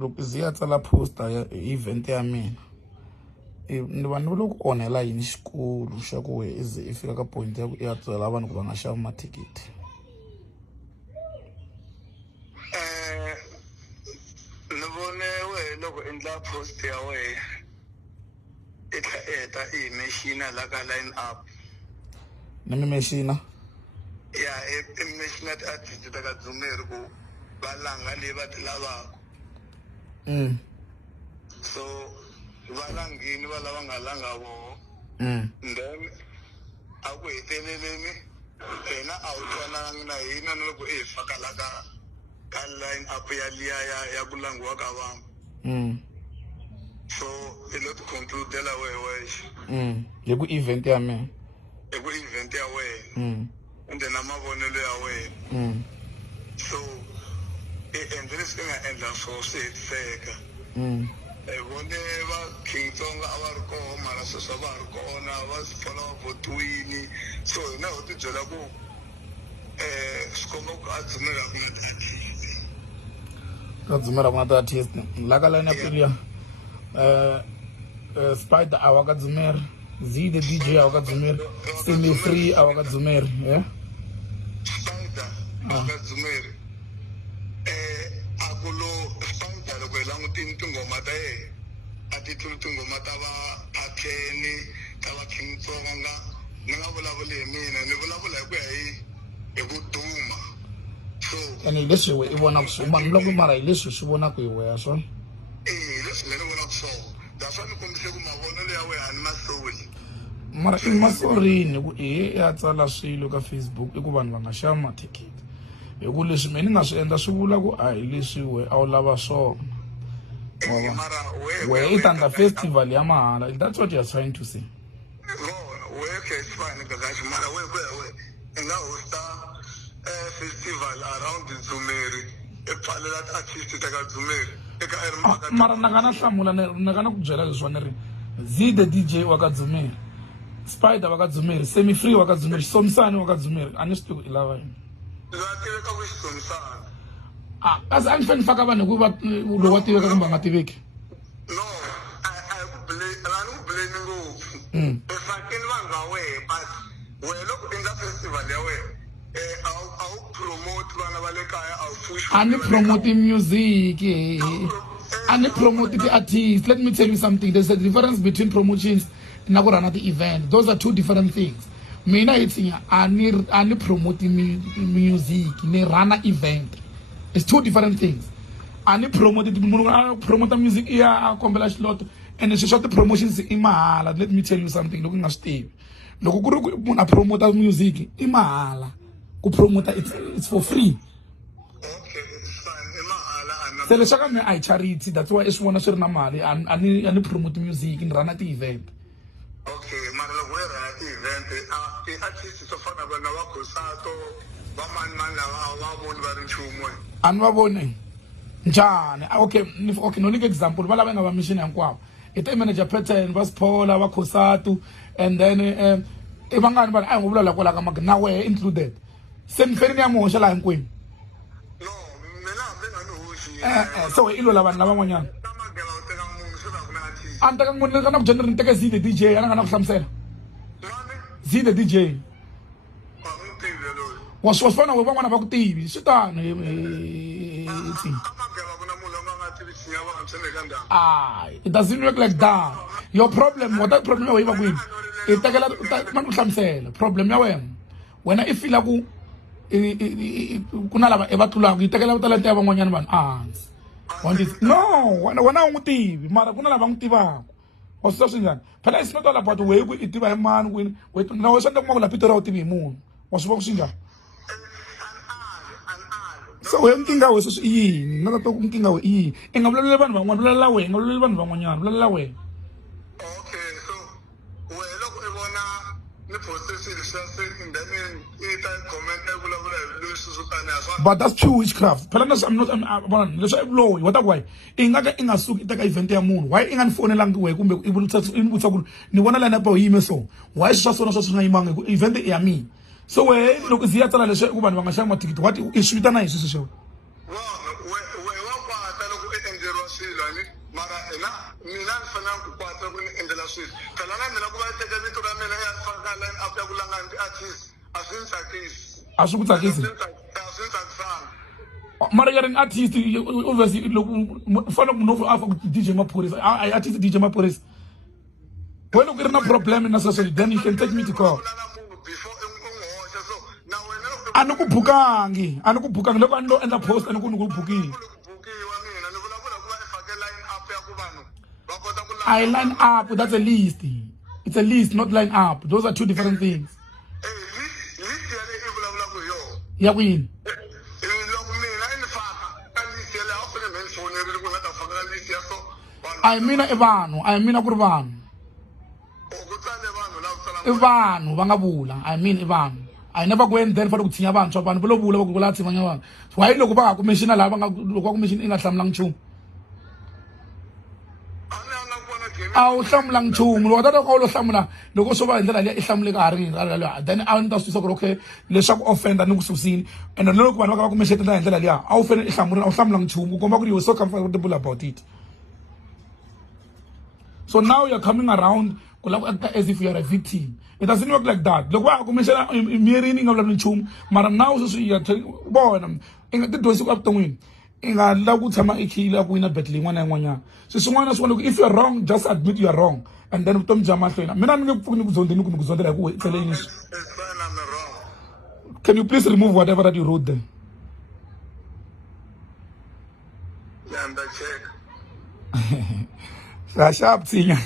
Loko ziya tsala poster ya event ya mina ni vanhu loko onhela yini xikulu xa ku we ize i fika ka point ya ku ya tsala vanhu ku va nga xava mathikithi. Ni vone we loko endla post ya we i tlha eta i machine la ka line up Ni mi machine ya i machine at artist ta ka dzumeri ku valanga leyi va ti lavaka. So valangini va lava nga langa voho then a ku heteleleni hina a wu twanangi na hina na loko i hi faka la ka line up ya liya ya ku langiwa ka vanhu. So i lo ti concludela wexe hi ku event ya mina hi ku event ya wena ende na mavonelo ya wena. So i endle leswi i nga endla swo swi hetiseka. I vone va King Tsonga a va ri koho mara sweswo va ha ri kona va swi fola va votiwini. So hina ho ti byela ku swi komba ku a dzumela ku na ti-artist ka dzumela ku na ti-artist la ka line up liya Spider a wa ka dzumeri Z the DJ a wa ka dzumeri Semi Free a wa ka dzumeri Spider a ka dzumeri a ku lo Spider loko hi langutini tingoma ta yena a ti tluli tingoma ta va Patheni ta va King Tsonga. Ni nga vulavuli hi mina ni vulavula hi ku ya hi ku duma. So ene leswi we i vona ku swi loko mara hi leswi swi vona ku hi we ya swona leswi mina ni vona ku swona that's why ni kombise ku mavonelo ya wena ni masoli mara i masorini ku ya tsala swilo ka Facebook i ku vanhu va nga xava mathikithi hi ku leswi mina ni nga swi endla swi vula ku a hi leswi we a wu lava swona. mara we i tanda festival ya mahala, that's what you are trying to say. Okay, it's fine, Gagash. Mara we nga hosta festival around Dzumeri e pfalela artist ta ka Dzumeri mara na kana hlamula ni kana ku byela leswi ri Z the DJ wa ka Dzumeri, Spider wa ka Dzumeri, Semi Free wa ka Dzumeri, Somsani wa ka Dzumeri a ni swi tivi i lava yini. va tiveka ku Somsani kasi a ni fanele faka vanhu ku va lowu wa tiveka kumbe nga tiveki. no I ku blame ngopfu efakeni vanhu va wehe but wehe loko endla festival ya wehe a wu promote vana va le kaya a wu push a ni promote music a ni promote ti-artists. Let me tell you something, there's a difference between promotions na ku rana ti-event. Those are two different things. Mina hi Tshinya a ni promote music ni rana event. It's two different things. A ni promote promote music iya a kombela xiloto and swi swa ti-promotions i mahala. Let me tell you something loko nga swi tivi loko ku ri munhu a promota music i mahala ku promota it's for free. Okay, it's fine. Mahala Se leswi ka mina a hi charity, that's why i swi vona swi ri na mali a ni promote music ni rana ti-event. Okay, mara loko hi rana ti-event ti-artist swo fana na va Khosato va mani lava va voni va ri nchumu a ni va voni njhani. Okay, no nyika example va lava nga va mission hinkwavo i ta manager pattern va Siphola va Khosato and then i vangani vanhu a hi ngo vulavula kwala ka maka na wehe included se ni feni ni ya muhoxa laha hinkwenu. no mina hambi nga ni hoxi so i lo lava vanhu lavan'wanyana ka magela u teka munhu swi va ku na artist a ni teka n'wini ka na ku dyondza ni teka Z the DJ a nga na ku hlamusela mani Z the DJ a n'wi tivi loyi wa swi fana we van'wana va ku tivi swi tano ka magela ku na munhu loyi nga tivi Tshinya va hamsele ka ndhawu it doesn't work like that. Your problem, what that problem ya wena kwini i tekela man ku hlamusela problem ya wena wena i fila ku ku na lava e va tlulaka i tekela talenta ya van'wanyana vanhu no wena u n'wi tivi mara ku na lava n'wi tivaka wa swi swi njhani phela it's not all about wehe ku i tiva hi mani kwini na we swi endla ku ma ku la pito ra u tivi hi munhu wa swi vona ku swi njhani. So we nkingha we sweswi i yini na ta ku nkingha we i yini i nga vulavuleli vanhu van'wana vulalela wena nga vulavuleli vanhu van'wanyana vulalela wena. Okay, so wehe loko i vona ni poste swilo swa se then i ta comment e vulavula hi leswi swo tani a swa But that's pure witchcraft. Phela I'm leswi loyi wa ta ku why i nga ka i nga suki i teka event ya munhu why i nga ni fonelangi wehe kumbe i vutisa ku ni vona line up yi yime so why swi swa swona swi nga yimanga hi ku event i ya mina. So wehe loko ziya tsala leswi ku vanhu va nga xava mathikithi what i swi vitana hi sweswo. we wa kwata loko i endleriwa swilo ni mara ena mina ni fanele ku kwata ku ni endlela swilo phela na mina ku va teka vito ra mina ya faka line up ya ku langa artist a swi tsakisi a swi ku tsakisi mara ya ri artist obviously loko fana munhu a fa ku DJ Maphorisa I artist DJ Maphorisa when u ri na problem na social then you can take me to court ani ku bukangi loko ani lo endla post ani ku ni ku bukini I line up, that's a list. It's a list, not line up. Those are two different things. Yeah, Queen. I mean Evano, I mean Kurvan. Evano, Vangabula, I mean Ivan. I never went there for Utia Vantshwa, and Bulabula, Gulati Manyawan. Why look back, Commissioner Lavanga, Commission in a Samlang Chu? Aw hlamlang chumu lo tata ko lo hlamula loko swo va ndlela leyi hlamule ka hari then a ndzi ta swi ku okay leswaku offender ni ku susini and loko vanhu va ka va kumexetela hi ndlela leyi a wu fanele hlamula a wu hlamula chumu ku komba ku ri you so comfortable about it. So now you're coming around ku lava ku act as if you are a victim. It doesn't work like that. Loko va kumexela mirini nga vulavuli chumu mara now sweswi ya bona i nga ti dyondzisi ku evuton'wini i nga la ku tshama ikhile ku wina battle yin'wana na yin'wanyana so swin'wana na swin'wana if you're wrong just admit you're wrong and then vutomi bya mahlweni mina ni nge pfuki ni ku zondzeni ku ni ku zondzela hi ku tsele yini. Can you please remove whatever that you wrote there? Yeah, Sharp Tshinya.